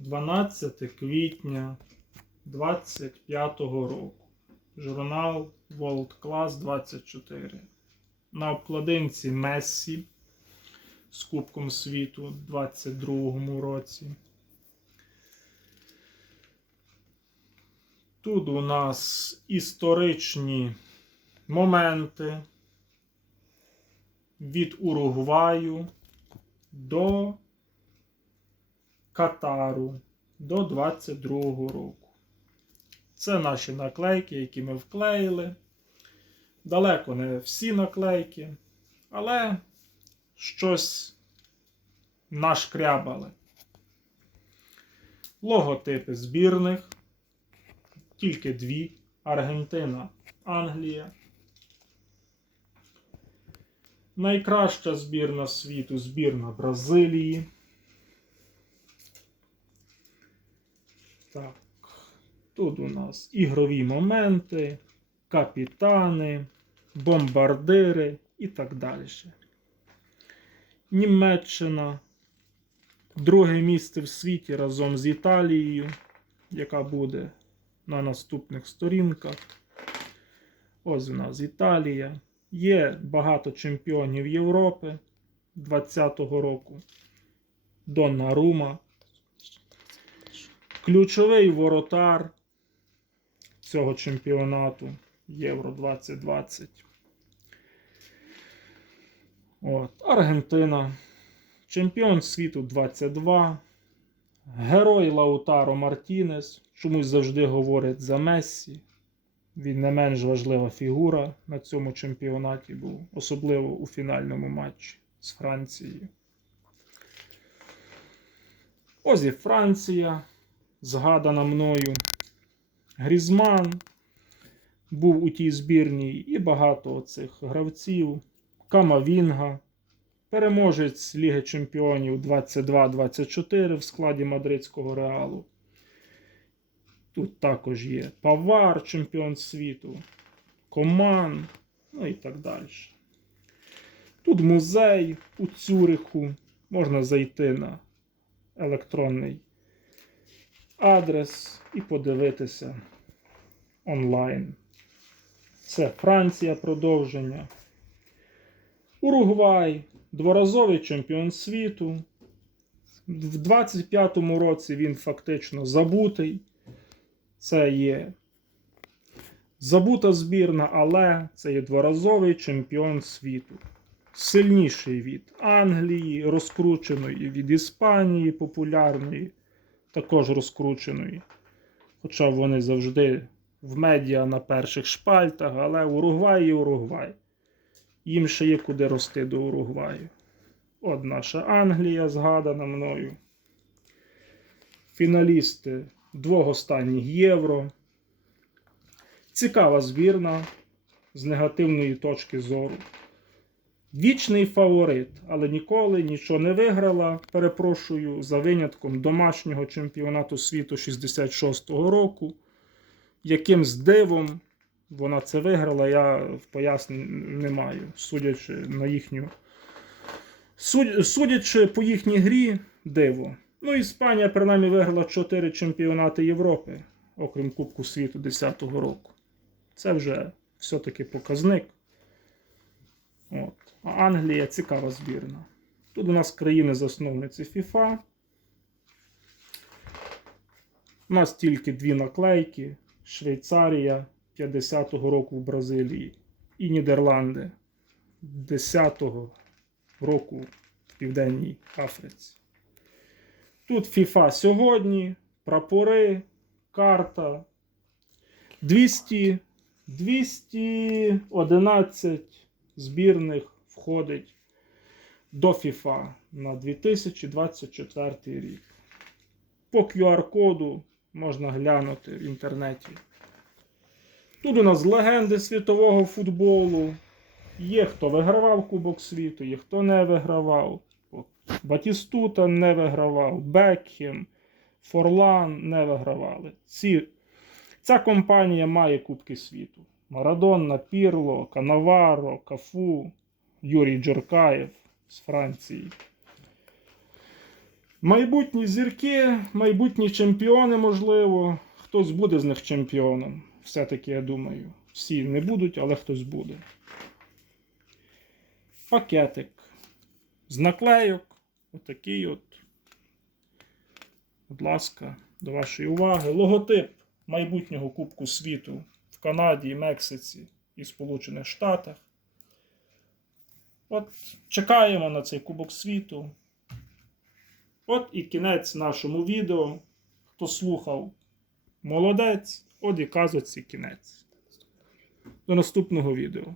12 квітня 25 року. Журнал World Class 24. На обкладинці Мессі з Кубком світу у 22 році. Тут у нас історичні моменти від Уругваю до Катару до 22 року. Це наші наклейки, які ми вклеїли. Далеко не всі наклейки, але щось нашкрябали. Логотипи збірних. Тільки дві: Аргентина, Англія. Найкраща збірна світу збірна Бразилії. Так, тут у нас ігрові моменти, капітани, бомбардири і так далі. Німеччина. Друге місце в світі разом з Італією, яка буде на наступних сторінках. Ось у нас Італія. Є багато чемпіонів Європи 20-го року. Доннарума. Ключовий воротар цього чемпіонату Євро 2020. От, Аргентина. Чемпіон світу 22. Герой Лаутаро Мартінес. Чомусь завжди говорять за Мессі. Він не менш важлива фігура на цьому чемпіонаті був, особливо у фінальному матчі з Францією. Ось і Франція, згадана мною. Грізман був у тій збірній і багато цих гравців. Камавінга, переможець Ліги Чемпіонів 22-24 в складі мадридського реалу. Тут також є Павар, чемпіон світу, Коман, ну і так далі. Тут музей у Цюриху. Можна зайти на електронний адрес і подивитися онлайн. Це Франція продовження. Уругвай, дворазовий чемпіон світу. В 25-му році він фактично забутий. Це є забута збірна, але це є дворазовий чемпіон світу. Сильніший від Англії, розкрученої, від Іспанії популярної, також розкрученої. Хоча вони завжди в медіа на перших шпальтах, але Уругвай і Уругвай. Їм ще є куди рости до Уругваю. От наша Англія згадана мною. Фіналісти двох останніх євро. Цікава збірна з негативної точки зору. Вічний фаворит, але ніколи нічого не виграла. Перепрошую за винятком домашнього чемпіонату світу 66-го року. Якимсь дивом вона це виграла, я в пояснень не маю, судячи на їхню. Судячи по їхній грі, диво. Ну, Іспанія принаймні виграла 4 чемпіонати Європи, окрім Кубку світу 10-го року. Це вже все-таки показник. От. А Англія цікава збірна. Тут у нас країни-засновниці FIFA. У нас тільки дві наклейки: Швейцарія 50-го року в Бразилії і Нідерланди 10-го року в Південній Африці. Тут FIFA сьогодні, прапори, карта. 200, 211 збірних входить до FIFA на 2024 рік. По QR-коду можна глянути в інтернеті. Тут у нас легенди світового футболу. Є хто вигравав Кубок світу, є хто не вигравав. Батістута не вигравав, Бекхем, Форлан не вигравали. Ці, ця компанія має Кубки світу. Марадонна, Пірло, Канаваро, Кафу, Юрій Джоркаєв з Франції. Майбутні зірки, майбутні чемпіони, можливо. Хтось буде з них чемпіоном. Все-таки, я думаю. Всі не будуть, але хтось буде. Пакетик. З наклейок. Отакий от. Будь ласка, до вашої уваги. Логотип майбутнього Кубку світу в Канаді, Мексиці і Сполучених Штатах. От чекаємо на цей Кубок світу. От і кінець нашому відео. Хто слухав, молодець. От і казоці кінець. До наступного відео.